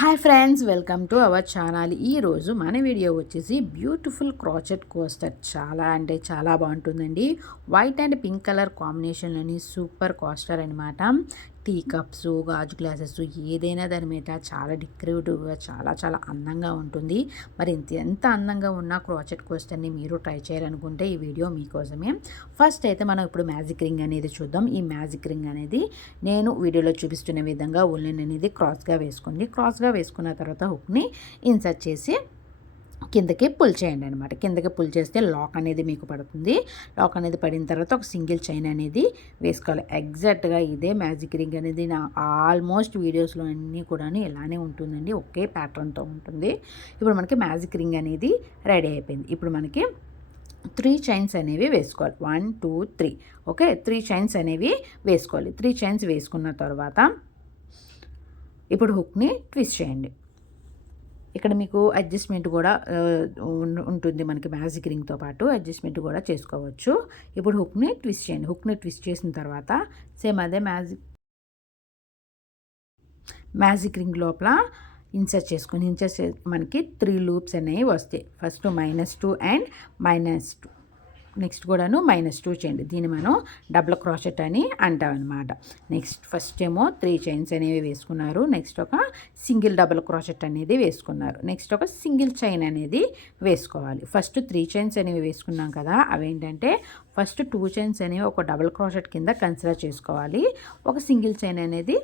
Hi friends, welcome to our channel. ఈరోజు మన video వచ్చేసి బ్యూటిఫుల్ క్రాచెట్ కోస్టర్. చాలా అంటే చాలా బాగుంటుందండి. వైట్ అండ్ పింక్ కలర్ కాంబినేషన్లోని సూపర్ కోస్టర్ అనమాట. టీ కప్స్, గాజు గ్లాసెస్ ఏదైనా దాని మీద చాలా డెకరేటివ్గా చాలా చాలా అందంగా ఉంటుంది. మరి ఎంత అందంగా ఉన్న క్రాచెట్ కోస్టర్ని మీరు ట్రై చేయాలనుకుంటే ఈ వీడియో మీకోసమే. ఫస్ట్ అయితే మనం ఇప్పుడు మ్యాజిక్ రింగ్ అనేది చూద్దాం. ఈ మ్యాజిక్ రింగ్ అనేది నేను వీడియోలో చూపిస్తున్న విధంగా ఉల్లెన్ అనేది క్రాస్గా వేసుకున్న తర్వాత హుక్ని ఇన్సర్ట్ చేసి కిందకి పుల్ చేయండి అనమాట. కిందకి పుల్ చేస్తే లాక్ అనేది మీకు పడుతుంది. లాక్ అనేది పడిన తర్వాత ఒక సింగిల్ చైన్ అనేది వేసుకోవాలి. ఎగ్జాక్ట్గా ఇదే మ్యాజిక్ రింగ్ అనేది నా ఆల్మోస్ట్ వీడియోస్లో అన్నీ కూడా ఇలానే ఉంటుందండి. ఒకే ప్యాటర్న్తో ఉంటుంది. ఇప్పుడు మనకి మ్యాజిక్ రింగ్ అనేది రెడీ అయిపోయింది. ఇప్పుడు మనకి 3 చైన్స్ అనేవి వేసుకోవాలి. 1 2 3. ఓకే, 3 చైన్స్ అనేవి వేసుకోవాలి. 3 చైన్స్ వేసుకున్న తర్వాత ఇప్పుడు హుక్ని ట్విస్ట్ చేయండి. ఇక్కడ మీకు అడ్జస్ట్మెంట్ కూడా ఉంటుంది. మనకి మ్యాజిక్ రింగ్తో పాటు అడ్జస్ట్మెంట్ కూడా చేసుకోవచ్చు. ఇప్పుడు హుక్ని ట్విస్ట్ చేయండి. హుక్ని ట్విస్ట్ చేసిన తర్వాత సేమ్ అదే మ్యాజిక్ రింగ్ లోపల ఇన్సర్ట్ మనకి 3 లూప్స్ అనేవి వస్తాయి. ఫస్ట్ -2 అండ్ -2, నెక్స్ట్ కూడాను -2 చేయండి. దీన్ని మనం డబుల్ క్రాచెట్ అని అంటాం అనమాట. నెక్స్ట్ ఫస్ట్ ఏమో 3 చైన్స్ అనేవి వేసుకున్నారు. నెక్స్ట్ ఒక సింగిల్ డబుల్ క్రాచెట్ అనేది వేసుకున్నారు. నెక్స్ట్ ఒక సింగిల్ చైన్ అనేది వేసుకోవాలి. ఫస్ట్ 3 చైన్స్ అనేవి వేసుకున్నాం కదా, అవేంటంటే ఫస్ట్ 2 చైన్స్ అనేవి ఒక డబుల్ క్రాచెట్ కింద కన్సిడర్ చేసుకోవాలి. ఒక సింగిల్ చైన్ అనేది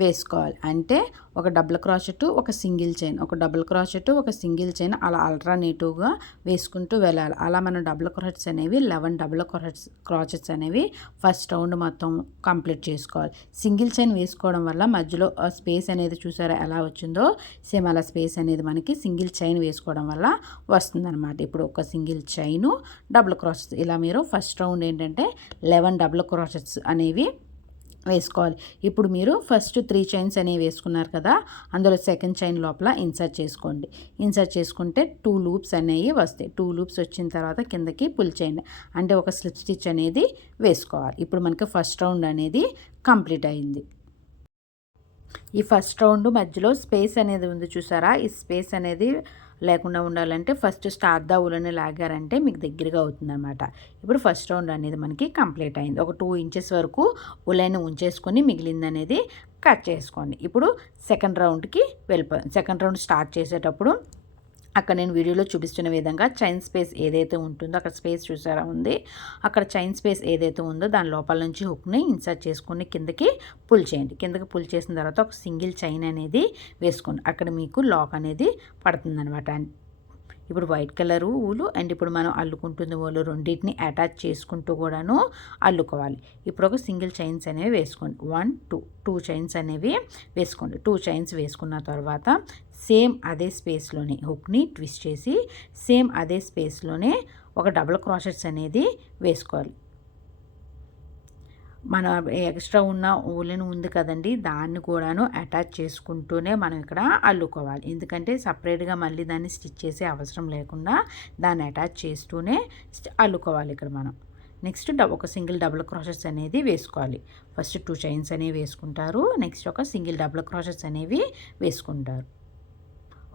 వేసుకోవాలి. అంటే ఒక డబుల్ క్రాచెట్, ఒక సింగిల్ చైన్, ఒక డబుల్ క్రాచెట్, ఒక సింగిల్ చైన్, అలా ఆల్టర్నేటివ్గా వేసుకుంటూ వెళ్ళాలి. అలా మనం డబుల్ క్రాచెట్స్ అనేవి 11 డబుల్ క్రాచెట్స్ అనేవి ఫస్ట్ రౌండ్ మొత్తం కంప్లీట్ చేసుకోవాలి. సింగిల్ చైన్ వేసుకోవడం వల్ల మధ్యలో స్పేస్ అనేది చూసారా ఎలా వచ్చిందో, సేమ్ అలా స్పేస్ అనేది మనకి సింగిల్ చైన్ వేసుకోవడం వల్ల వస్తుందన్నమాట. ఇప్పుడు ఒక సింగిల్ చైను, డబుల్ క్రాచెట్స్, ఇలా మీరు ఫస్ట్ రౌండ్ ఏంటంటే 11 డబుల్ క్రాచెట్స్ అనేవి వేసుకోవాలి. ఇప్పుడు మీరు ఫస్ట్ 3 చైన్స్ అనేవి వేసుకున్నారు కదా, అందులో సెకండ్ చైన్ లోపల ఇన్సర్ట్ చేసుకోండి. ఇన్సర్ట్ చేసుకుంటే 2 లూప్స్ అనేవి వస్తాయి. 2 లూప్స్ వచ్చిన తర్వాత కిందకి పుల్ చేయండి. అంటే ఒక స్లిప్ స్టిచ్ అనేది వేసుకోవాలి. ఇప్పుడు మనకి ఫస్ట్ రౌండ్ అనేది కంప్లీట్ అయింది. ఈ ఫస్ట్ రౌండ్ మధ్యలో స్పేస్ అనేది ఉంది చూసారా, ఈ స్పేస్ అనేది లేకుండా ఉండాలంటే ఫస్ట్ స్టార్ట్ ద ఉలని లాగారంటే మీకు దగ్గరగా అవుతుందన్నమాట. ఇప్పుడు ఫస్ట్ రౌండ్ అనేది మనకి కంప్లీట్ అయింది. ఒక 2 ఇంచెస్ వరకు ఉలని ఉంచేసుకొని మిగిలింది అనేది కట్ చేసుకోండి. ఇప్పుడు సెకండ్ రౌండ్కి వెళ్ళిపోయాం. సెకండ్ రౌండ్ స్టార్ట్ చేసేటప్పుడు అక్కడ నేను వీడియోలో చూపిస్తున్న విధంగా చైన్ స్పేస్ ఏదైతే ఉంటుందో, అక్కడ స్పేస్ చూసారా ఉంది, అక్కడ చైన్ స్పేస్ ఏదైతే ఉందో దాని లోపల నుంచి హుక్ని ఇన్సర్ట్ చేసుకుని కిందకి పుల్ చేయండి. కిందకి పుల్ చేసిన తర్వాత ఒక సింగిల్ చైన్ అనేది వేసుకోండి. అక్కడ మీకు లాక్ అనేది పడుతుందన్నమాట. ఇప్పుడు వైట్ కలర్ ఊలు అండ్ ఇప్పుడు మనం అల్లుకుంటుంది ఊలు, రెండింటిని అటాచ్ చేసుకుంటూ కూడాను అల్లుకోవాలి. ఇప్పుడు ఒక సింగిల్ చైన్స్ అనేవి వేసుకోండి. 1 2 చైన్స్ అనేవి వేసుకోండి. 2 చైన్స్ వేసుకున్న తర్వాత సేమ్ అదే స్పేస్లోనే హుక్ని ట్విస్ట్ చేసి సేమ్ అదే స్పేస్లోనే ఒక డబుల్ క్రాచెట్స్ అనేది వేసుకోవాలి. మన ఎక్స్ట్రా ఉన్న ఊలెన్ ఉంది కదండి, దాన్ని కూడాను అటాచ్ చేసుకుంటూనే మనం ఇక్కడ అల్లుకోవాలి. ఎందుకంటే సపరేట్గా మళ్ళీ దాన్ని స్టిచ్ చేసే అవసరం లేకుండా దాన్ని అటాచ్ చేస్తూనే అల్లుకోవాలి ఇక్కడ మనం. నెక్స్ట్ ఒక సింగిల్ డబుల్ క్రాచెట్స్ అనేది వేసుకోవాలి. ఫస్ట్ 2 చైన్స్ అనేవి వేసుకుంటారు. నెక్స్ట్ ఒక సింగిల్ డబుల్ క్రాచెట్స్ అనేవి వేసుకుంటారు.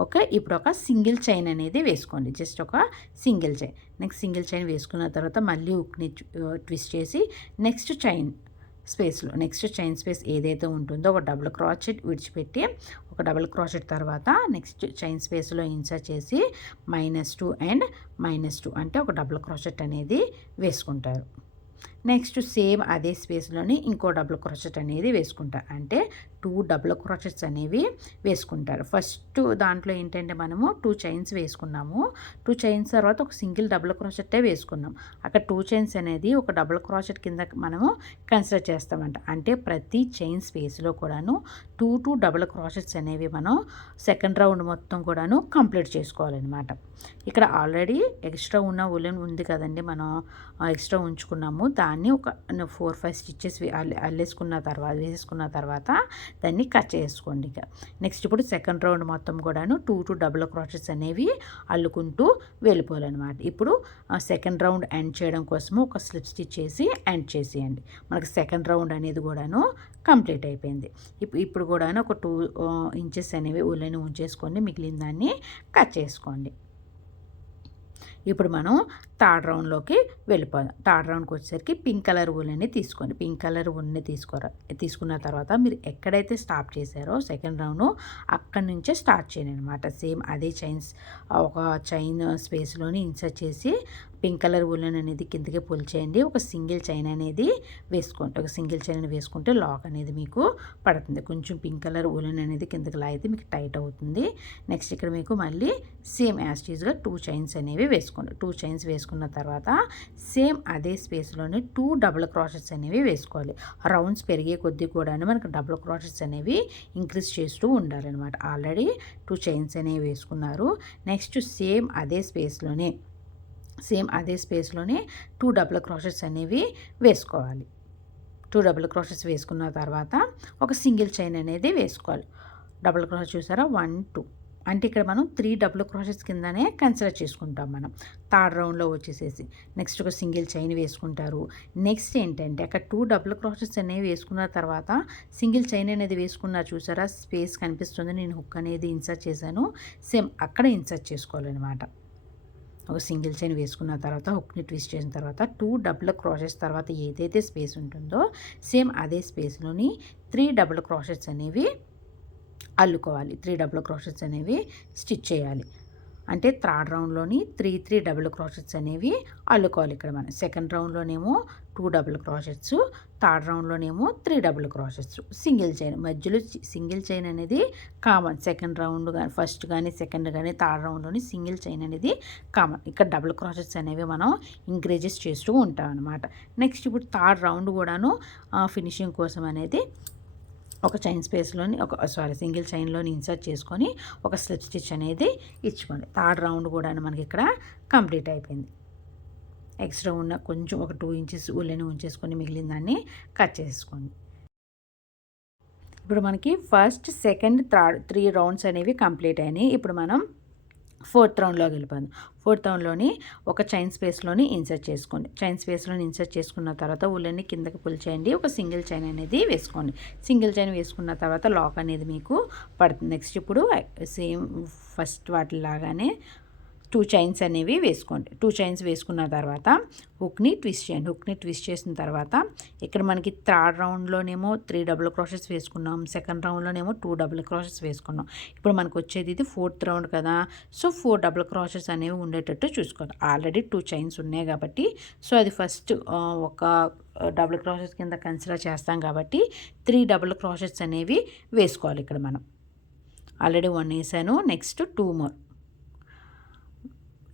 ఓకే, ఇప్పుడు ఒక సింగిల్ చైన్ అనేది వేసుకోండి. జస్ట్ ఒక single chain. Next single chain వేసుకున్న తర్వాత మళ్ళీ హుక్ని ట్విస్ట్ చేసి నెక్స్ట్ చైన్ స్పేస్ ఏదైతే ఉంటుందో ఒక డబుల్ క్రాచెట్ విడిచిపెట్టి ఒక డబుల్ క్రాచెట్ తర్వాత నెక్స్ట్ చైన్ స్పేస్లో ఇన్సర్ట్ చేసి -2 అండ్ -2 అంటే ఒక డబుల్ క్రాచెట్ అనేది వేసుకుంటారు. నెక్స్ట్ సేమ్ అదే స్పేస్లోని ఇంకో డబుల్ క్రోచెట్ అనేది వేసుకుంటారు. అంటే 2 డబుల్ క్రోచెట్స్ అనేవి వేసుకుంటారు. ఫస్ట్ దాంట్లో ఏంటంటే మనము 2 చైన్స్ వేసుకున్నాము. 2 చైన్స్ తర్వాత ఒక సింగిల్ డబుల్ క్రోచెట్టే వేసుకున్నాం. అక్కడ 2 చైన్స్ అనేది ఒక డబుల్ క్రోచెట్ కింద మనము కన్సిడర్ చేస్తామంట. అంటే ప్రతి చైన్ స్పేస్లో కూడాను 2 డబుల్ క్రోచెట్స్ అనేవి మనం సెకండ్ రౌండ్ మొత్తం కూడాను కంప్లీట్ చేసుకోవాలన్నమాట. ఇక్కడ ఆల్రెడీ ఎక్స్ట్రా ఉన్న ఉలెన్ ఉంది కదండి, మనం ఎక్స్ట్రా ఉంచుకున్నాము. దాన్ని ఒక 4-5 స్టిచ్చెస్ వేసేసుకున్న తర్వాత దాన్ని కట్ చేసుకోండి. ఇక నెక్స్ట్ ఇప్పుడు సెకండ్ రౌండ్ మొత్తం కూడాను 2 డబుల్ క్రోచెట్స్ అనేవి అల్లుకుంటూ వెళ్ళిపోవాలన్నమాట. ఇప్పుడు సెకండ్ రౌండ్ ఎండ్ చేయడం కోసము ఒక స్లిప్ స్టిచ్ చేసి ఎండ్ చేసేయండి. మనకి సెకండ్ రౌండ్ అనేది కూడాను కంప్లీట్ అయిపోయింది. ఇప్పుడు కూడాను ఒక 2 ఇంచెస్ అనేవి ఉల్లెని ఉంచేసుకొని మిగిలిన దాన్ని కట్ చేసుకోండి. ఇప్పుడు మనం థర్డ్ రౌండ్లోకి వెళ్ళిపోదాం. థర్డ్ రౌండ్కి వచ్చేసరికి పింక్ కలర్ ఊలని తీసుకోండి. పింక్ కలర్ ఊలని తీసుకున్న తర్వాత మీరు ఎక్కడైతే స్టాప్ చేశారో సెకండ్ రౌండ్ అక్కడి నుంచే స్టార్ట్ చేయండి అనమాట. సేమ్ అదే ఒక చైన్ స్పేస్లోని ఇన్సర్ట్ చేసి పింక్ కలర్ ఊలన్ అనేది కిందకి పుల్ చేయండి. ఒక సింగిల్ చైన్ అనేది వేసుకోండి. ఒక సింగిల్ చైన్ వేసుకుంటే లాక్ అనేది మీకు పడుతుంది. కొంచెం పింక్ కలర్ ఊలన్ అనేది కిందకి లాగితే మీకు టైట్ అవుతుంది. నెక్స్ట్ ఇక్కడ మీకు మళ్ళీ సేమ్ యాస్టీజ్గా 2 చైన్స్ అనేవి వేసుకోండి. 2 చైన్స్ వేసుకున్న తర్వాత సేమ్ అదే స్పేస్లోనే 2 డబుల్ క్రాచెట్స్ అనేవి వేసుకోవాలి. రౌండ్స్ పెరిగే కొద్దీ కూడా మనకు డబుల్ క్రాచెట్స్ అనేవి ఇంక్రీజ్ చేస్తూ ఉండాలన్నమాట. ఆల్రెడీ 2 చైన్స్ అనేవి వేసుకున్నారు. నెక్స్ట్ సేమ్ అదే స్పేస్లోనే 2 డబుల్ క్రాచెట్స్ అనేవి వేసుకోవాలి. 2 డబుల్ క్రాచెట్స్ వేసుకున్న తర్వాత ఒక సింగిల్ చైన్ అనేది వేసుకోవాలి. డబుల్ క్రాచెట్ చూసారా 1 2 అంటే ఇక్కడ మనం 3 డబుల్ క్రాచెట్స్ కిందనే కన్సిడర్ చేసుకుంటాం మనం థర్డ్ రౌండ్లో వచ్చేసేసి. నెక్స్ట్ ఒక సింగిల్ చైన్ వేసుకుంటారు. నెక్స్ట్ ఏంటంటే అక్కడ 2 డబుల్ క్రాచెట్స్ అనేవి వేసుకున్న తర్వాత సింగిల్ చైన్ అనేది వేసుకున్నారు చూసారా, స్పేస్ కనిపిస్తుంది. నేను హుక్ అనేది ఇన్సర్ట్ చేశాను. సేమ్ అక్కడ ఇన్సర్ట్ చేసుకోవాలన్నమాట. ఒక సింగిల్ చైన్ వేసుకున్న తర్వాత హుక్ని ట్విస్ట్ చేసిన తర్వాత 2 డబుల్ క్రాచెట్స్ తర్వాత ఏదైతే స్పేస్ ఉంటుందో సేమ్ అదే స్పేస్లోని 3 డబుల్ క్రాచెట్స్ అనేవి అల్లుకోవాలి. 3 డబుల్ క్రాచెట్స్ అనేవి స్టిచ్ చేయాలి. అంటే థర్డ్ రౌండ్లోని 3 డబుల్ క్రాచెట్స్ అనేవి అల్లుకోవాలి. ఇక్కడ మనం సెకండ్ రౌండ్లోనేమో 2 డబుల్ క్రాచెట్స్, థర్డ్ రౌండ్లోనేమో 3 డబుల్ క్రాచెట్స్, సింగిల్ చైన్. మధ్యలో సింగిల్ చైన్ అనేది కామన్. సెకండ్ రౌండ్ కానీ ఫస్ట్ కానీ సెకండ్ కానీ థర్డ్ రౌండ్లోని సింగిల్ చైన్ అనేది కామన్. ఇక్కడ డబుల్ క్రాచెట్స్ అనేవి మనం ఇంక్రీజెస్ చేస్తూ ఉంటాం అనమాట. నెక్స్ట్ ఇప్పుడు థర్డ్ రౌండ్ కూడాను ఫినిషింగ్ కోసం అనేది ఒక చైన్ స్పేస్లోని సింగిల్ చైన్లోని ఇన్సర్ట్ చేసుకొని ఒక స్లిప్ స్టిచ్ అనేది ఇచ్చుకోండి. థర్డ్ రౌండ్ కూడా మనకి ఇక్కడ కంప్లీట్ అయిపోయింది. ఎక్స్ట్రా ఉన్న కొంచెం ఒక 2 ఇంచెస్ ఉల్లెని ఉంచేసుకొని మిగిలిన దాన్ని కట్ చేసుకోండి. ఇప్పుడు మనకి ఫస్ట్ సెకండ్ థర్డ్ 3 రౌండ్స్ అనేవి కంప్లీట్ అయినాయి. ఇప్పుడు మనం ఫోర్త్ రౌండ్లోకి వెళ్ళిపోయింది. ఫోర్త్ రౌండ్లోని ఒక చైన్ స్పేస్లోని ఇన్సర్ట్ చేసుకోండి. చైన్ స్పేస్లోని ఇన్సర్ట్ చేసుకున్న తర్వాత ఉల్లెన్ని కిందకి పుల్ చేయండి. ఒక సింగిల్ చైన్ అనేది వేసుకోండి. సింగిల్ చైన్ వేసుకున్న తర్వాత లాక్ అనేది మీకు పడుతుంది. నెక్స్ట్ ఇప్పుడు సేమ్ ఫస్ట్ వాటిలాగానే 2 చైన్స్ అనేవి వేసుకోండి. 2 చైన్స్ వేసుకున్న తర్వాత హుక్ని ట్విస్ట్ చేయండి. హుక్ని ట్విస్ట్ చేసిన తర్వాత ఇక్కడ మనకి థర్డ్ రౌండ్లోనేమో 3 డబుల్ క్రాచెట్స్ వేసుకున్నాం. సెకండ్ రౌండ్లోనేమో 2 డబుల్ క్రాచెట్స్ వేసుకున్నాం. ఇప్పుడు మనకు వచ్చేది ఇది ఫోర్త్ రౌండ్ కదా, సో 4 డబుల్ క్రాచెట్స్ అనేవి ఉండేటట్టు చూసుకోండి. ఆల్రెడీ 2 చైన్స్ ఉన్నాయి కాబట్టి సో అది ఫస్ట్ ఒక డబుల్ క్రాచెట్స్ కింద కన్సిడర్ చేస్తాం కాబట్టి 3 డబుల్ క్రాచెట్స్ అనేవి వేసుకోవాలి. ఇక్కడ మనం ఆల్రెడీ 1 వేసాను. Next 2 more.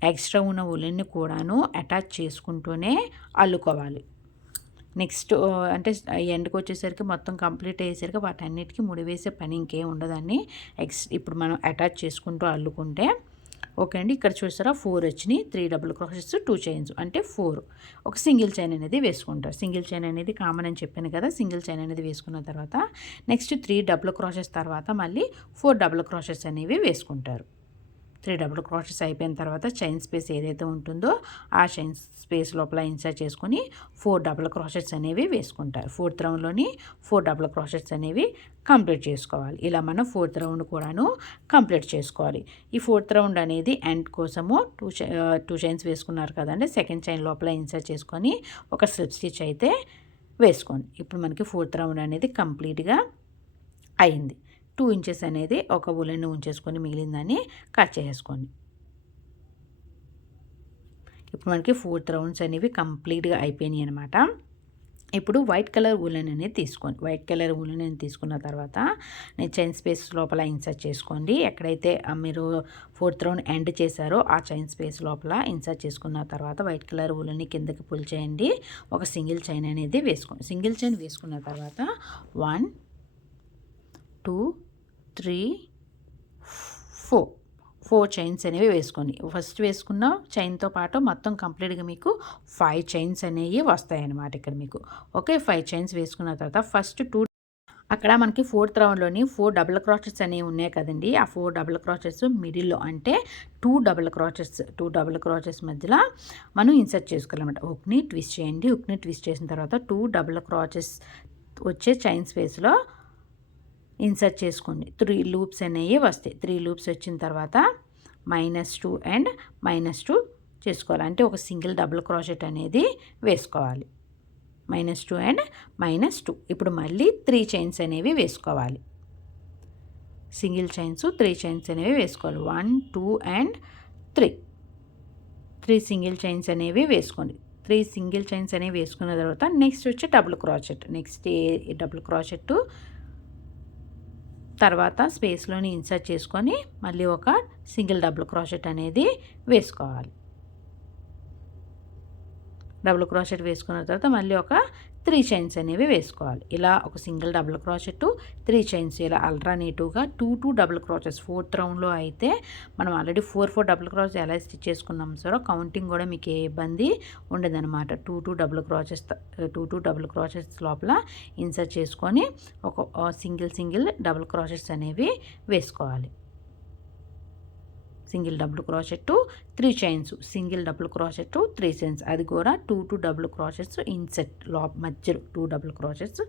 ఎక్స్ట్రా ఉన్న ఉల్లెన్ని కూడాను అటాచ్ చేసుకుంటూనే అల్లుకోవాలి. నెక్స్ట్ అంటే ఎండ్కి వచ్చేసరికి మొత్తం కంప్లీట్ అయ్యేసరికి వాటన్నిటికీ ముడి వేసే పని ఇంకేం ఉండదని ఇప్పుడు మనం అటాచ్ చేసుకుంటూ అల్లుకుంటే ఓకే అండి. ఇక్కడ చూస్తారా 4 వచ్చినాయి. 3 డబుల్ క్రాచెట్స్ 2 చైన్స్ అంటే 4. ఒక సింగిల్ చైన్ అనేది వేసుకుంటారు. సింగిల్ చైన్ అనేది కామన్ అని చెప్పాను కదా. సింగిల్ చైన్ అనేది వేసుకున్న తర్వాత నెక్స్ట్ 3 డబుల్ క్రాచెట్స్ తర్వాత మళ్ళీ 4 డబుల్ క్రాచెట్స్ అనేవి వేసుకుంటారు. 3 డబుల్ క్రాచెట్స్ అయిపోయిన తర్వాత చైన్ స్పేస్ ఏదైతే ఉంటుందో ఆ చైన్ స్పేస్ లోపల ఇన్సర్ట్ చేసుకొని 4 డబుల్ క్రాచెట్స్ అనేవి వేసుకుంటారు. ఫోర్త్ రౌండ్లోని 4 డబుల్ క్రాచెట్స్ అనేవి కంప్లీట్ చేసుకోవాలి. ఇలా మనం ఫోర్త్ రౌండ్ కూడాను కంప్లీట్ చేసుకోవాలి. ఈ ఫోర్త్ రౌండ్ అనేది ఎండ్ కోసము 2 చైన్స్ వేసుకున్నారు కదండి. సెకండ్ చైన్ లోపల ఇన్సర్ట్ చేసుకొని ఒక స్లిప్ స్టిచ్ అయితే వేసుకోండి. ఇప్పుడు మనకి ఫోర్త్ రౌండ్ అనేది కంప్లీట్గా అయింది. 2 ఇంచెస్ అనేది ఒక ఉల్లెన్ని ఉంచేసుకొని మిగిలిందని కట్ చేసుకోండి. ఇప్పుడు మనకి 4 రౌండ్స్ అనేవి కంప్లీట్గా అయిపోయినాయి అనమాట. ఇప్పుడు వైట్ కలర్ ఉల్లెన్ అనేది తీసుకోండి. వైట్ కలర్ ఉల్లెన్ అనేది తీసుకున్న తర్వాత నేను చైన్ స్పేస్ లోపల ఇన్సర్ట్ చేసుకోండి. ఎక్కడైతే మీరు ఫోర్త్ రౌండ్ ఎండ్ చేశారో ఆ చైన్ స్పేస్ లోపల ఇన్సర్ట్ చేసుకున్న తర్వాత వైట్ కలర్ ఉల్లెన్ని కిందకి పుల్ చేయండి. ఒక సింగిల్ చైన్ అనేది వేసుకోండి. సింగిల్ చైన్ వేసుకున్న తర్వాత 1 2 3 4 4 చైన్స్ అనేవి వేసుకోండి. ఫస్ట్ వేసుకున్న చైన్తో పాటు మొత్తం కంప్లీట్గా మీకు 5 చైన్స్ అనేవి వస్తాయన్నమాట ఇక్కడ మీకు. ఓకే, 5 చైన్స్ వేసుకున్న తర్వాత ఫస్ట్ 2 అక్కడ మనకి 4th రౌండ్లోని 4 డబుల్ క్రాచెస్ అనేవి ఉన్నాయి కదండి. ఆ 4 డబుల్ క్రాచెస్ మిడిల్లో అంటే 2 డబుల్ క్రాచెస్ మధ్యలో మనం ఇన్సర్ట్ చేసుకోవాలన్నమాట. హుక్ని ట్విస్ట్ చేయండి. హుక్ని ట్విస్ట్ చేసిన తర్వాత 2 డబుల్ క్రాచెస్ వచ్చే చైన్ స్పేస్లో ఇన్సర్ట్ చేసుకోండి. 3 లూప్స్ అనేవి వస్తాయి. 3 లూప్స్ వచ్చిన తర్వాత -2 అండ్ -2 చేసుకోవాలి. అంటే ఒక సింగిల్ డబుల్ క్రాచెట్ అనేది వేసుకోవాలి. -2 అండ్ -2. ఇప్పుడు మళ్ళీ 3 చైన్స్ అనేవి వేసుకోవాలి. సింగిల్ చైన్స్ 3 చైన్స్ అనేవి వేసుకోవాలి. 1 2 అండ్ 3 సింగిల్ చైన్స్ అనేవి వేసుకోండి. 3 సింగిల్ చైన్స్ అనేవి వేసుకున్న తర్వాత నెక్స్ట్ వచ్చి double crotchet. Next double crotchet తర్వాత స్పేస్లోని ఇన్సర్ట్ చేసుకొని మళ్ళీ ఒక సింగిల్ డబుల్ క్రాచెట్ అనేది వేసుకోవాలి. డబుల్ క్రాచెట్ వేసుకున్న తర్వాత మళ్ళీ ఒక 3 చైన్స్ అనేవి వేసుకోవాలి. ఇలా ఒక సింగిల్ డబుల్ క్రాచెట్ 3 చైన్స్ ఇలా ఆల్టర్నేటివ్గా 2 డబుల్ క్రాచెస్ 4th రౌండ్లో అయితే మనం ఆల్రెడీ 4 డబుల్ క్రాచెస్ ఎలా స్టిచ్ చేసుకున్నాం సార్, కౌంటింగ్ కూడా మీకు ఏ ఇబ్బంది ఉండదన్నమాట. 2 డబుల్ క్రాచెస్ లోపల ఇన్సర్ట్ చేసుకొని ఒక సింగిల్ డబుల్ క్రాచెస్ అనేవి వేసుకోవాలి. Single double crotchet 3 chains, single double crotchet 3 chains, అది కూడా 2 డబుల్ క్రాచెట్స్ ఇన్సెట్ మధ్యలో 2 డబుల్ క్రాచెట్స్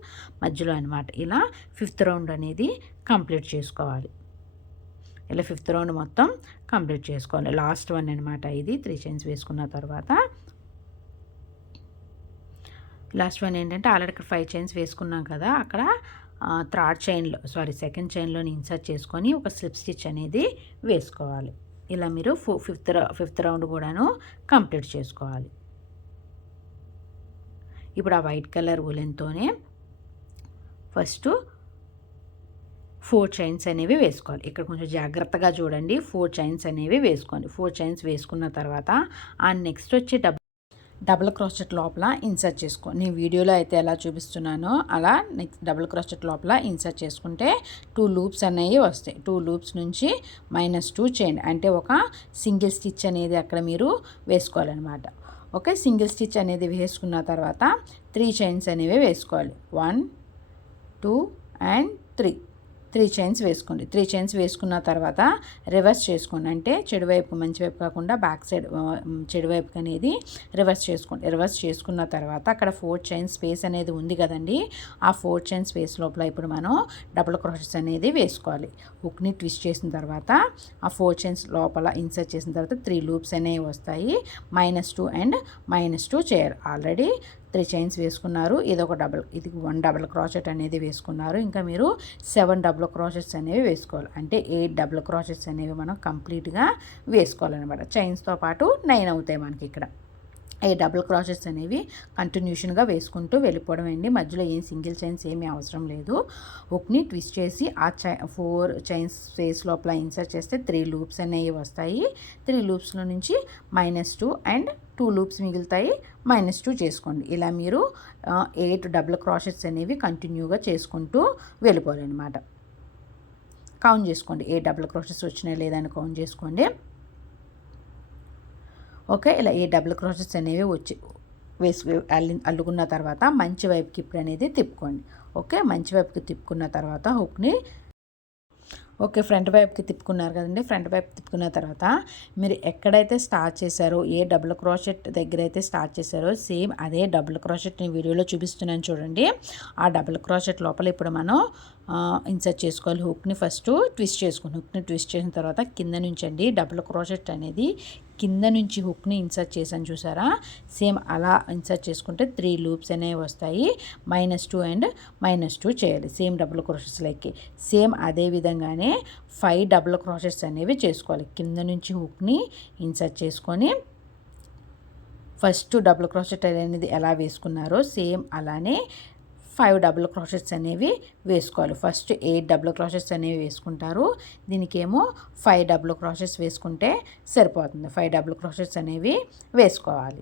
మధ్యలో అనమాట. ఇలా 5th రౌండ్ అనేది కంప్లీట్ చేసుకోవాలి. ఇలా 5th రౌండ్ మొత్తం కంప్లీట్ చేసుకోవాలి. లాస్ట్ వన్ అనమాట ఇది. 3 చైన్స్ వేసుకున్న తర్వాత లాస్ట్ వన్ ఏంటంటే ఆల్రెడీ ఇక్కడ 5 చైన్స్ వేసుకున్నాం కదా, అక్కడ సెకండ్ చైన్లోని ఇన్సర్ట్ చేసుకొని ఒక స్లిప్ స్టిచ్ అనేది వేసుకోవాలి. ఇలా మీరు 5th రౌండ్ కూడాను కంప్లీట్ చేసుకోవాలి. ఇప్పుడు ఆ వైట్ కలర్ ఉలెన్తోనే ఫస్ట్ 4 చైన్స్ అనేవి వేసుకోవాలి. ఇక్కడ కొంచెం జాగ్రత్తగా చూడండి. 4 చైన్స్ అనేవి వేసుకోండి. 4 చైన్స్ వేసుకున్న తర్వాత ఆ నెక్స్ట్ వచ్చే డబుల్ క్రాచెట్ లోపల ఇన్సర్ట్ చేసుకో. నేను వీడియోలో అయితే ఎలా చూపిస్తున్నానో అలా నెక్స్ట్ డబుల్ క్రాచెట్ లోపల ఇన్సర్ట్ చేసుకుంటే 2 లూప్స్ అనేవి వస్తాయి. 2 లూప్స్ నుంచి -2 చేయండి. అంటే ఒక సింగిల్ స్టిచ్ అనేది అక్కడ మీరు వేసుకోవాలన్నమాట. ఓకే, సింగిల్ స్టిచ్ అనేది వేసుకున్న తర్వాత 3 చైన్స్ అనేవి వేసుకోవాలి. 1 2 అండ్ 3 చైన్స్ వేసుకోండి. 3 చైన్స్ వేసుకున్న తర్వాత రివర్స్ చేసుకోండి. అంటే చెడు వైపు మంచి వైపు కాకుండా బ్యాక్ సైడ్ చెడు వైపుకి అనేది రివర్స్ చేసుకోండి. రివర్స్ చేసుకున్న తర్వాత అక్కడ 4 చైన్స్ స్పేస్ అనేది ఉంది కదండి, ఆ 4 చైన్స్ స్పేస్ లోపల ఇప్పుడు మనం డబుల్ క్రోచెట్స్ అనేది వేసుకోవాలి. హుక్ని ట్విస్ట్ చేసిన తర్వాత ఆ 4 చైన్స్ లోపల ఇన్సర్ట్ చేసిన తర్వాత 3 లూప్స్ అనేవి వస్తాయి. -2 అండ్ -2 చేయాలి. ఆల్రెడీ 3 చైన్స్ వేసుకున్నారు. ఇది 1 డబుల్ క్రోచెట్ అనేది వేసుకున్నారు. ఇంకా మీరు 7 డబుల్ క్రోచెట్స్ అనేవి వేసుకోవాలి. అంటే 8 డబుల్ క్రోచెట్స్ అనేవి మనం కంప్లీట్గా వేసుకోవాలన్నమాట. చైన్స్తో పాటు 9 అవుతాయి మనకి ఇక్కడ. ఈ డబుల్ క్రాచెస్ అనేవి కంటిన్యూషన్గా వేసుకుంటూ వెళ్ళిపోవడం అండి. మధ్యలో ఏం సింగిల్ చైన్స్ ఏమీ అవసరం లేదు. హుక్ని ట్విస్ట్ చేసి ఆ 4 చైన్స్ స్పేస్ లోపల ఇన్సర్ట్ చేస్తే 3 లూప్స్ అనేవి వస్తాయి. 3 లూప్స్లో నుంచి -2 అండ్ 2 లూప్స్ మిగులుతాయి. -2 చేసుకోండి. ఇలా మీరు 8 డబుల్ క్రాచెట్స్ అనేవి కంటిన్యూగా చేసుకుంటూ వెళ్ళిపోవాలన్నమాట. కౌంట్ చేసుకోండి. 8 డబుల్ క్రాచెట్స్ వచ్చినాయి లేదని కౌంట్ చేసుకోండి. ఓకే, ఇలా ఈ డబుల్ క్రోచెట్స్ అనేవి అల్లుకున్న తర్వాత మంచి వైపుకి ఇప్పుడు అనేది తిప్పుకోండి. ఓకే, మంచి వైపుకి తిప్పుకున్న తర్వాత హుక్ని ఫ్రంట్ వైపుకి తిప్పుకున్నారు కదండి. ఫ్రంట్ వైపు తిప్పుకున్న తర్వాత మీరు ఎక్కడైతే స్టార్ట్ చేశారో, ఏ డబుల్ క్రోచెట్ దగ్గర అయితే స్టార్ట్ చేశారో సేమ్ అదే డబుల్ క్రోచెట్ నేను వీడియోలో చూపిస్తున్నాను చూడండి. ఆ డబుల్ క్రోచెట్ లోపల ఇప్పుడు మనం ఇన్సర్ట్ చేసుకోవాలి. హుక్ని ఫస్ట్ ట్విస్ట్ చేసుకోండి. హుక్ని ట్విస్ట్ చేసిన తర్వాత కింద నుంచి అండి డబుల్ క్రోచెట్ అనేది కింద నుంచి హుక్ని ఇన్సర్ట్ చేశాను చూసారా, సేమ్ అలా ఇన్సర్ట్ చేసుకుంటే 3 లూప్స్ అనేవి వస్తాయి. -2 అండ్ -2 చేయాలి సేమ్ డబుల్ క్రోచెట్స్లోకి. సేమ్ అదే విధంగానే 5 డబుల్ క్రోచెట్స్ అనేవి చేసుకోవాలి. కింద నుంచి హుక్ని ఇన్సర్ట్ చేసుకొని ఫస్ట్ డబుల్ క్రోచెట్ అనేది ఎలా వేసుకున్నారో సేమ్ అలానే 5 డబుల్ క్రోచెట్స్ అనేవి వేసుకోవాలి. ఫస్ట్ 8 డబుల్ క్రోచెట్స్ అనేవి వేసుకుంటారు. దీనికేమో 5 డబుల్ క్రోచెట్స్ వేసుకుంటే సరిపోతుంది. 5 డబుల్ క్రోచెట్స్ అనేవి వేసుకోవాలి.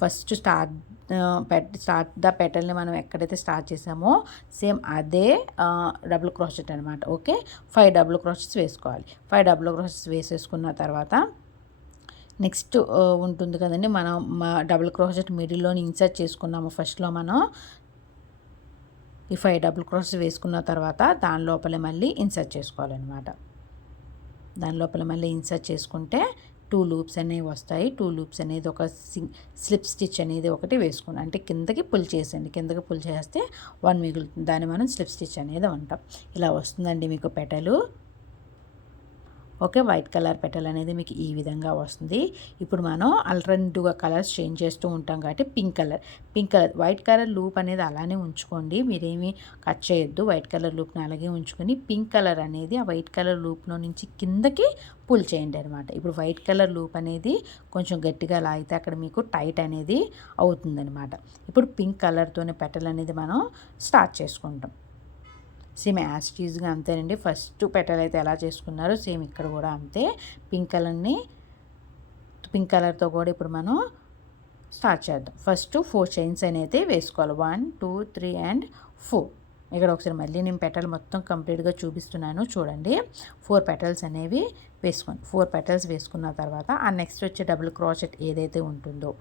ఫస్ట్ స్టార్ట్ ద పెటల్ని మనం ఎక్కడైతే స్టార్ట్ చేసామో సేమ్ అదే డబుల్ క్రోచెట్ అనమాట. ఓకే, 5 డబుల్ క్రోచెట్స్ వేసుకోవాలి. 5 డబుల్ క్రోచెట్స్ వేసేసుకున్న తర్వాత నెక్స్ట్ ఉంటుంది కదండి, మనం డబుల్ క్రోచెట్ మిడిల్లోని ఇన్సర్ట్ చేసుకున్నాము ఫస్ట్లో మనం. ఈ 5 డబుల్ క్రోచెట్స్ వేసుకున్న తర్వాత దాని లోపలే మళ్ళీ ఇన్సర్ట్ చేసుకోవాలన్నమాట. దాని లోపల మళ్ళీ ఇన్సర్ట్ చేసుకుంటే 2 లూప్స్ అనేవి వస్తాయి. 2 లూప్స్ అనేది ఒక స్లిప్ స్టిచ్ అనేది ఒకటి వేసుకోండి. అంటే కిందకి పుల్ చేసేయండి. కిందకి పుల్ చేస్తే 1 మిగులుతుంది. దాన్ని మనం స్లిప్ స్టిచ్ అనేది అంటాం. ఇలా వస్తుందండి మీకు పెటలు. ఓకే, వైట్ కలర్ పెటల్ అనేది మీకు ఈ విధంగా వస్తుంది. ఇప్పుడు మనం ఆల్టర్నేటివ్గా కలర్స్ చేంజ్ చేస్తూ ఉంటాం కాబట్టి pink colour white colour loop అనేది అలానే ఉంచుకోండి. మీరేమీ కట్ చేయొద్దు. వైట్ కలర్ లూప్ని అలాగే ఉంచుకొని పింక్ కలర్ అనేది ఆ వైట్ కలర్ లూప్లో నుంచి కిందకి పుల్ చేయండి అనమాట. ఇప్పుడు వైట్ కలర్ లూప్ అనేది కొంచెం గట్టిగా లాగితే అక్కడ మీకు టైట్ అనేది అవుతుందన్నమాట. ఇప్పుడు పింక్ కలర్తోనే పెటల్ అనేది మనం స్టార్ట్ చేసుకుంటాం. సేమ్ యాజ్ టీజ్గా అంతేనండి. ఫస్ట్ పెటల్ అయితే ఎలా చేసుకున్నారో సేమ్ ఇక్కడ కూడా అంతే. పింక్ కలర్తో కూడా ఇప్పుడు మనం స్టార్ట్ చేద్దాం. ఫస్ట్ 4 చైన్స్ అనేది వేసుకోవాలి. 1 2 3 అండ్ 4. ఇక్కడ ఒకసారి మళ్ళీ నేను పెటల్ మొత్తం కంప్లీట్గా చూపిస్తున్నాను చూడండి. 4 పెటల్స్ అనేవి వేసుకోండి. 4 పెటల్స్ వేసుకున్న తర్వాత ఆ నెక్స్ట్ వచ్చే డబుల్ క్రోచెట్ ఏదైతే ఉంటుందో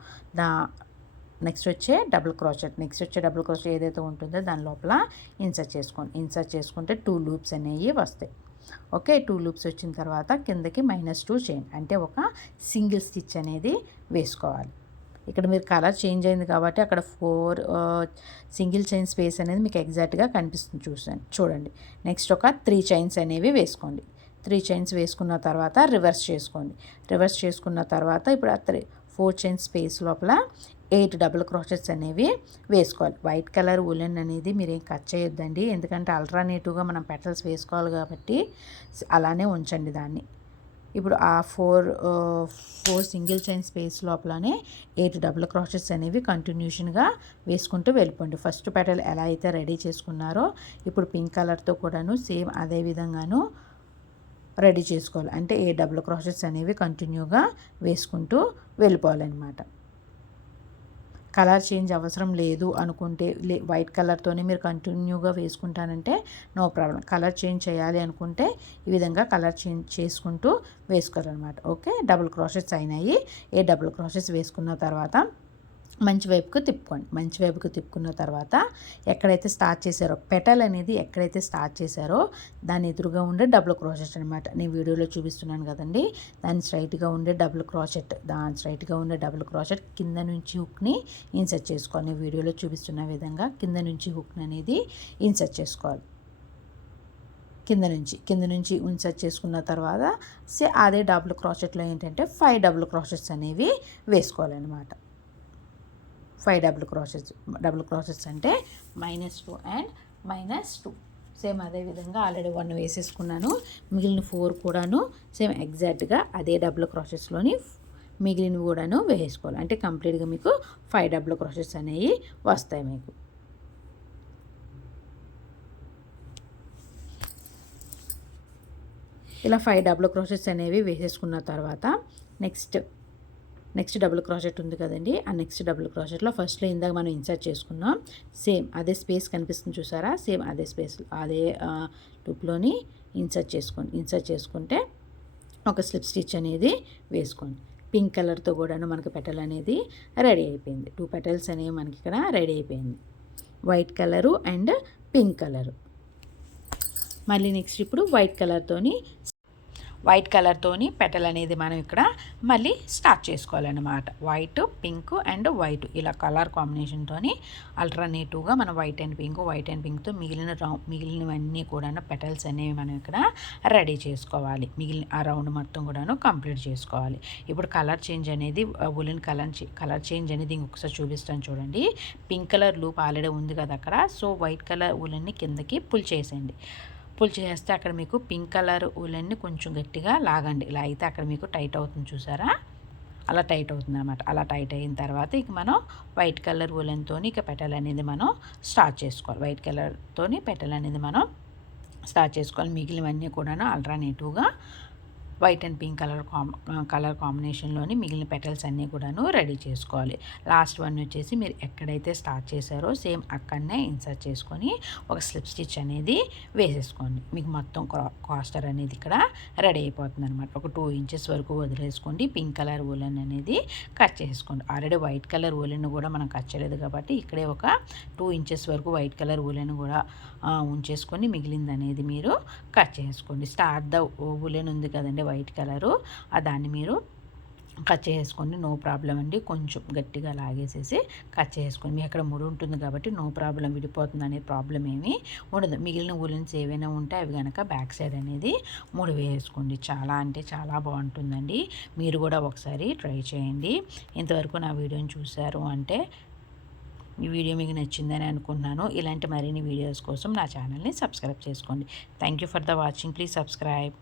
నెక్స్ట్ వచ్చే డబుల్ క్రోచెట్ ఏదైతే ఉంటుందో దాని లోపల ఇన్సర్ట్ చేసుకుంటే 2 లూప్స్ అనేవి వస్తాయి. ఓకే, 2 లూప్స్ వచ్చిన తర్వాత కిందకి -2 చైన్ అంటే ఒక సింగిల్ స్టిచ్ అనేది వేసుకోవాలి. ఇక్కడ మీరు కలర్ చేంజ్ అయింది కాబట్టి అక్కడ 4 సింగిల్ చైన్ స్పేస్ అనేది మీకు ఎగ్జాక్ట్గా కనిపిస్తుంది చూడండి. నెక్స్ట్ ఒక 3 చైన్స్ అనేవి వేసుకోండి. 3 చైన్స్ వేసుకున్న తర్వాత రివర్స్ చేసుకున్న తర్వాత ఇప్పుడు ఆ 4 చైన్ స్పేస్ లోపల 8 డబుల్ క్రోచెట్స్ అనేవి వేసుకోవాలి. వైట్ కలర్ ఉలెన్ అనేది మీరేం కట్ చేయొద్దండి, ఎందుకంటే ఆల్టర్నేటివ్గా మనం పెటల్స్ వేసుకోవాలి కాబట్టి అలానే ఉంచండి దాన్ని. ఇప్పుడు ఆ 4 సింగిల్ చైన్ స్పేస్ లోపలనే 8 డబుల్ క్రోచెట్స్ అనేవి కంటిన్యూషన్గా వేసుకుంటూ వెళ్ళిపోండి. ఫస్ట్ పెటల్ ఎలా అయితే రెడీ చేసుకున్నారో ఇప్పుడు పింక్ కలర్తో కూడాను సేమ్ అదే విధంగాను రెడీ చేసుకోవాలి. అంటే 8 డబుల్ క్రోచెట్స్ అనేవి కంటిన్యూగా వేసుకుంటూ వెళ్ళిపోవాలన్నమాట. కలర్ చేంజ్ అవసరం లేదు అనుకుంటే వైట్ కలర్తోనే మీరు కంటిన్యూగా వేసుకుంటానంటే నో ప్రాబ్లం. కలర్ చేంజ్ చేయాలి అనుకుంటే ఈ విధంగా కలర్ చేంజ్ చేసుకుంటూ వేసుకోవాలన్నమాట. ఓకే, డబుల్ క్రోచెట్స్ అయినాయి. డబుల్ క్రోచెట్స్ వేసుకున్న తర్వాత మంచి వైపుకు తిప్పుకున్న తర్వాత ఎక్కడైతే స్టార్ట్ చేశారో పెటల్ అనేది ఎక్కడైతే స్టార్ట్ చేశారో దాని ఎదురుగా ఉండే డబుల్ క్రోచెట్ అనమాట. నేను వీడియోలో చూపిస్తున్నాను కదండి, దాని స్ట్రైట్గా ఉండే డబుల్ క్రోచెట్ కింద నుంచి హుక్ని ఇన్సర్ట్ చేసుకోవాలి. నేను వీడియోలో చూపిస్తున్న విధంగా కింద నుంచి హుక్ని అనేది ఇన్సర్ట్ చేసుకోవాలి. కింద నుంచి ఇన్సర్ట్ చేసుకున్న తర్వాత అదే డబుల్ క్రోచెట్లో ఏంటంటే 5 డబుల్ క్రోచెట్స్ అనేవి వేసుకోవాలన్నమాట. 5 డబుల్ క్రోచెట్స్ అంటే -2 అండ్ -2. సేమ్ అదే విధంగా ఆల్రెడీ 1 వేసేసుకున్నాను. మిగిలిన 4 కూడాను సేమ్ ఎగ్జాక్ట్గా అదే డబుల్ క్రోచెట్స్లోని మిగిలినవి కూడాను వేసుకోవాలి. అంటే కంప్లీట్గా మీకు 5 డబుల్ క్రోచెట్స్ అనేవి వస్తాయి మీకు. ఇలా 5 డబుల్ క్రోచెట్స్ అనేవి వేసేసుకున్న తర్వాత నెక్స్ట్ డబుల్ క్రోచెట్ ఉంది కదండి, ఆ నెక్స్ట్ డబుల్ క్రోచెట్లో ఫస్ట్లో ఇందాక మనం ఇన్సర్ట్ చేసుకున్నాం. సేమ్ అదే స్పేస్ కనిపిస్తుంది చూసారా, సేమ్ అదే స్పేస్ అదే లూప్లోని ఇన్సర్ట్ చేసుకుంటే ఒక స్లిప్ స్టిచ్ అనేది వేసుకోండి. పింక్ కలర్తో కూడాను మనకి పెటల్ అనేది రెడీ అయిపోయింది. 2 పెటల్స్ అనేవి మనకి ఇక్కడ రెడీ అయిపోయింది. White colour and pink colour. మళ్ళీ నెక్స్ట్ ఇప్పుడు వైట్ కలర్తోని పెటల్ అనేది మనం ఇక్కడ మళ్ళీ స్టార్ట్ చేసుకోవాలన్నమాట. వైట్ పింక్ అండ్ వైట్ ఇలా కలర్ కాంబినేషన్తోని ఆల్టర్నేటివ్గా మనం వైట్ అండ్ పింక్తో మిగిలినవన్నీ కూడా పెటల్స్ అనేవి మనం ఇక్కడ రెడీ చేసుకోవాలి. ఆ రౌండ్ మొత్తం కూడాను కంప్లీట్ చేసుకోవాలి. ఇప్పుడు కలర్ చేంజ్ అనేది ఉలెన్ కలర్ చేంజ్ అనేది ఇంకొకసారి చూపిస్తాను చూడండి. పింక్ కలర్ లూప్ ఆల్రెడీ ఉంది కదా అక్కడ, సో వైట్ కలర్ ఉలెన్ని కిందకి పుల్ చేసేయండి. పుల్ చేస్తే అక్కడ మీకు పింక్ కలర్ ఉలెన్ని కొంచెం గట్టిగా లాగండి. ఇలా అయితే అక్కడ మీకు టైట్ అవుతుంది చూసారా, అలా టైట్ అవుతుంది అనమాట. అలా టైట్ అయిన తర్వాత ఇక మనం వైట్ కలర్ ఉలెన్తో ఇక పెటల్ అనేది మనం స్టార్ట్ చేసుకోవాలి. మిగిలినవన్నీ కూడా ఆల్టర్నేటివ్గా వైట్ అండ్ పింక్ కలర్ కాంబినేషన్లోని మిగిలిన పెటల్స్ అన్నీ కూడాను రెడీ చేసుకోవాలి. లాస్ట్ వన్ వచ్చేసి మీరు ఎక్కడైతే స్టార్ట్ చేశారో సేమ్ అక్కడనే ఇన్సర్ట్ చేసుకొని ఒక స్లిప్ స్టిచ్ అనేది వేసేసుకోండి. మీకు మొత్తం కాస్టర్ అనేది ఇక్కడ రెడీ అయిపోతుంది అనమాట. ఒక 2 ఇంచెస్ వరకు వదిలేసుకోండి. పింక్ కలర్ వూలెన్ అనేది కట్ చేసుకోండి. ఆల్రెడీ వైట్ కలర్ వూలెన్ కూడా మనం కట్ చేయలేదు కాబట్టి ఇక్కడే ఒక 2 ఇంచెస్ వరకు వైట్ కలర్ వూలెన్ కూడా ఉంచేసుకొని మిగిలింది అనేది మీరు కట్ చేసుకోండి. స్టార్ట్ ద వూలెన్ ఉంది కదండి వైట్ కలరు, దాన్ని మీరు కట్ చేసుకోండి. నో ప్రాబ్లం అండి. కొంచెం గట్టిగా లాగేసేసి కట్ చేసుకోండి. మీ అక్కడ ముడి ఉంటుంది కాబట్టి నో ప్రాబ్లం, విడిపోతుంది అనే ప్రాబ్లం ఏమీ ఉండదు. మిగిలిన వూలెన్స్ ఏవైనా ఉంటే అవి కనుక బ్యాక్ సైడ్ అనేది ముడి వేసుకోండి. చాలా అంటే చాలా బాగుంటుందండి. మీరు కూడా ఒకసారి ట్రై చేయండి. ఇంతవరకు నా వీడియోని చూశారు అంటే ఈ వీడియో మీకు నచ్చిందని అనుకుంటున్నాను. ఇలాంటి మరిన్ని వీడియోస్ కోసం నా ఛానల్ని సబ్స్క్రైబ్ చేసుకోండి. Thank you for the watching. Please subscribe.